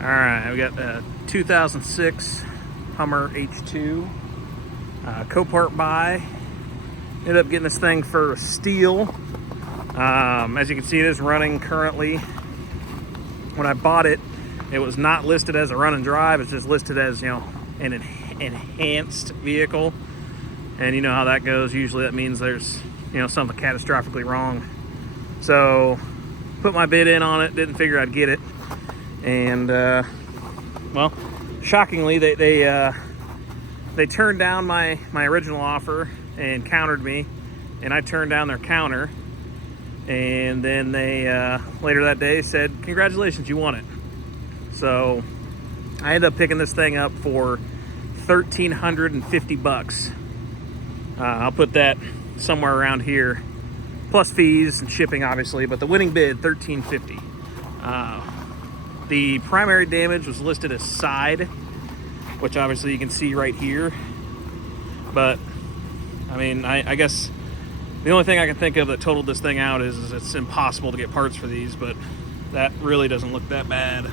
All right, we got the 2006 Hummer H2 Copart buy. Ended up getting this thing for a steal. As you can see, it is running currently. When I bought it, it was not listed as a run and drive. It's just listed as, you know, an enhanced vehicle. And you know how that goes. Usually that means there's, you know, something catastrophically wrong. So put my bid in on it, didn't figure I'd get it. And well, shockingly, they turned down my original offer and countered me, and I turned down their counter. And then they later that day said, "Congratulations, you won it." So I ended up picking this thing up for $1,350. I'll put that somewhere around here, plus fees and shipping, obviously. But the winning bid, $1,350. The primary damage was listed as side, which obviously you can see right here. But I mean, I guess the only thing I can think of that totaled this thing out is it's impossible to get parts for these, but that really doesn't look that bad.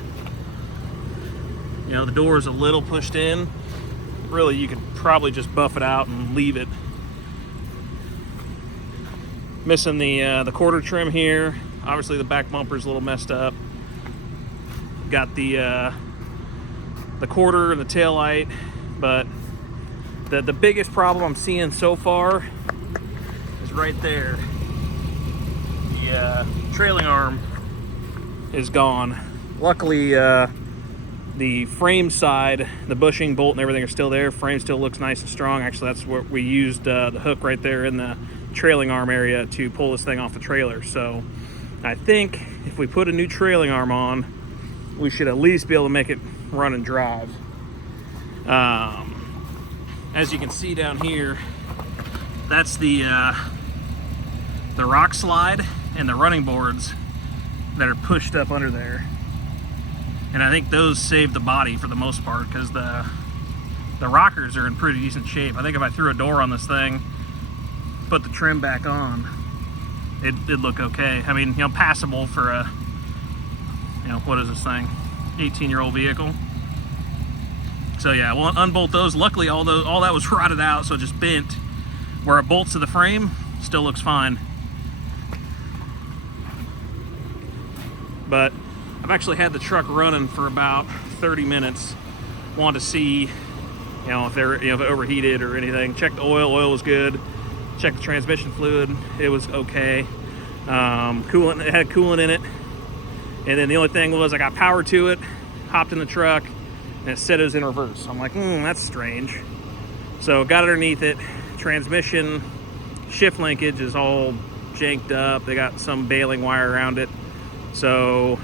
You know, the door is a little pushed in. Really, you could probably just buff it out and leave it. Missing the quarter trim here. Obviously, the back bumper is a little messed up. Got the quarter and the tail light, but the biggest problem I'm seeing so far is right there. The trailing arm is gone. Luckily, the frame side, the bushing, bolt, and everything are still there. Frame still looks nice and strong. Actually, that's what we used, the hook right there in the trailing arm area to pull this thing off the trailer. So I think if we put a new trailing arm on, we should at least be able to make it run and drive. As you can see down here, that's the rock slide and the running boards that are pushed up under there. And I think those save the body for the most part, because the rockers are in pretty decent shape. I think if I threw a door on this thing, put the trim back on, it'd look okay. I mean, you know, passable for a, you know, what is this thing, 18-year-old vehicle. So yeah, we'll unbolt those. Luckily, all that was rotted out, so it just bent. Where it bolts to the frame, still looks fine. But I've actually had the truck running for about 30 minutes. Wanted to see, you know, if it overheated or anything. Checked the oil. Oil was good. Checked the transmission fluid. It was okay. Coolant. It had coolant in it. And then the only thing was I got power to it, hopped in the truck, and it said it was in reverse. I'm like, that's strange. So got underneath it. Transmission shift linkage is all janked up. They got some baling wire around it. So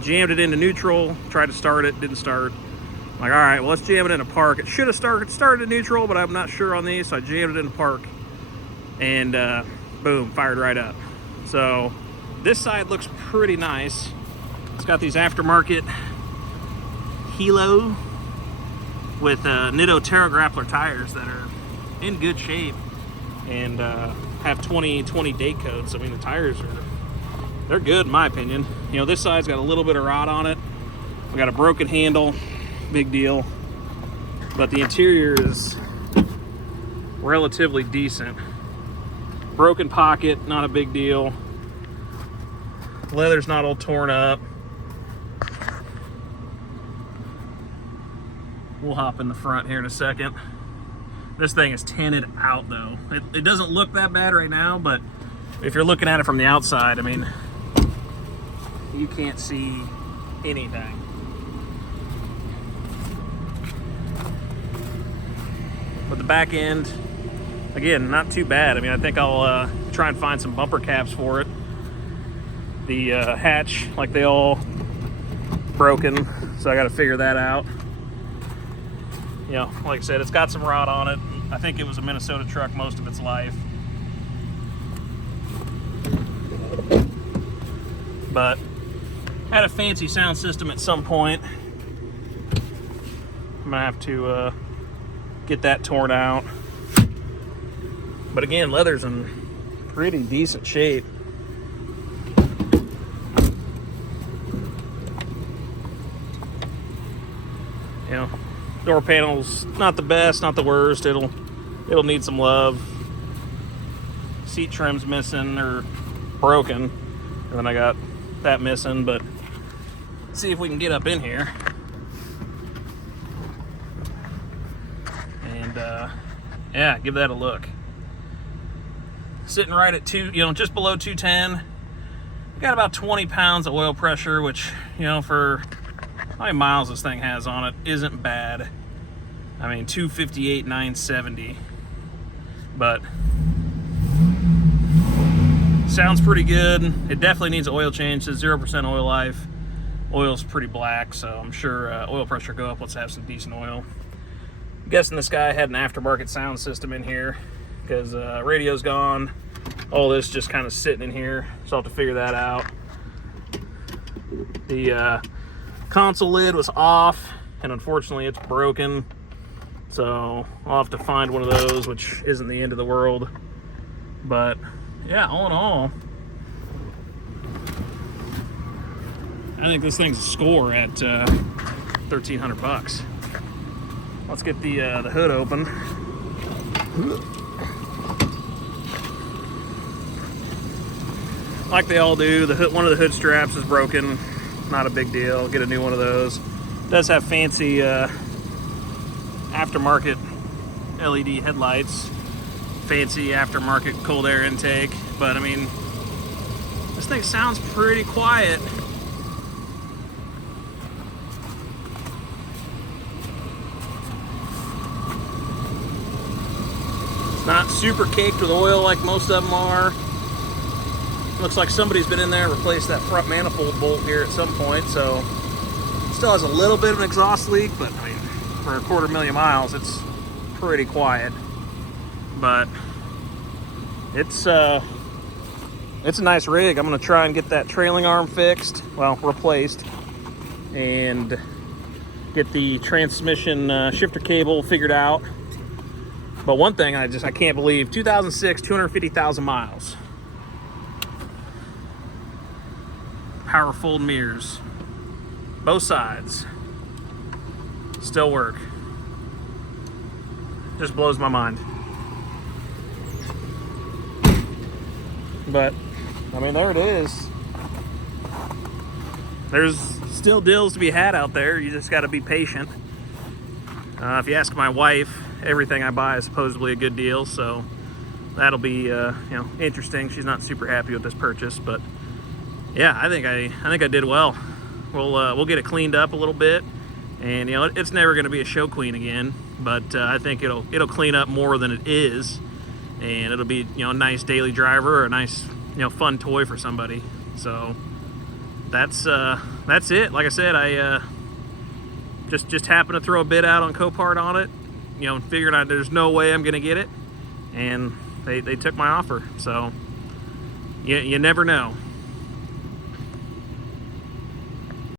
jammed it into neutral, tried to start it, didn't start. I'm like, all right, well, let's jam it into park. It should have started in neutral, but I'm not sure on these, so I jammed it into park. And boom, fired right up. So this side looks pretty nice. It's got these aftermarket Hilo with Nitto Terra Grappler tires that are in good shape and have 2020 date codes. I mean, the tires they're good in my opinion. You know, this side's got a little bit of rot on it. We got a broken handle, big deal. But the interior is relatively decent. Broken pocket, not a big deal. Leather's not all torn up. We'll hop in the front here in a second. This thing is tinted out though. It doesn't look that bad right now, but if you're looking at it from the outside, I mean, you can't see anything. But the back end, again, not too bad. I mean, I think I'll try and find some bumper caps for it. The hatch, like they all broken, so I got to figure that out. You know, like I said, it's got some rot on it. I think it was a Minnesota truck most of its life. But had a fancy sound system at some point. I'm gonna have to get that torn out. But again, leather's in pretty decent shape. You know, door panel's not the best, not the worst. It'll need some love. Seat trim's missing or broken, and then I got that missing. But let's see if we can get up in here. And yeah, give that a look. Sitting right at just below 210. Got about 20 pounds of oil pressure, which, for how many miles this thing has on it, isn't bad. I mean, 258, 970. But sounds pretty good. It definitely needs an oil change. It's 0% oil life. Oil's pretty black, so I'm sure oil pressure go up. Let's have some decent oil. I'm guessing this guy had an aftermarket sound system in here, because radio's gone. All this just kind of sitting in here, so I'll have to figure that out. The console lid was off, and unfortunately it's broken, so I'll have to find one of those, which isn't the end of the world. But yeah, all in all, I think this thing's a score at $1,300. Let's get the hood open. Like they all do, one of the hood straps is broken. Not a big deal. Get a new one of those. It does have fancy aftermarket LED headlights, fancy aftermarket cold air intake. But I mean, this thing sounds pretty quiet. It's not super caked with oil like most of them are. Looks like somebody's been in there and replaced that front manifold bolt here at some point, so still has a little bit of an exhaust leak, but I mean, for 250,000 miles, it's pretty quiet. But it's a nice rig. I'm gonna try and get that trailing arm fixed, well, replaced, and get the transmission shifter cable figured out. But one thing I can't believe, 2006, 250,000 miles. Power fold mirrors, both sides, still work. Just blows my mind. But I mean, there it is. There's still deals to be had out there. You just got to be patient. If you ask my wife, everything I buy is supposedly a good deal, so that'll be interesting. She's not super happy with this purchase, but yeah, I think I did well. We'll get it cleaned up a little bit, and it's never going to be a show queen again, but I think it'll clean up more than it is, and it'll be a nice daily driver or a nice fun toy for somebody. So that's it. Like I said, I just happened to throw a bid out on Copart on it, figuring out there's no way I'm going to get it, and they took my offer. So you never know.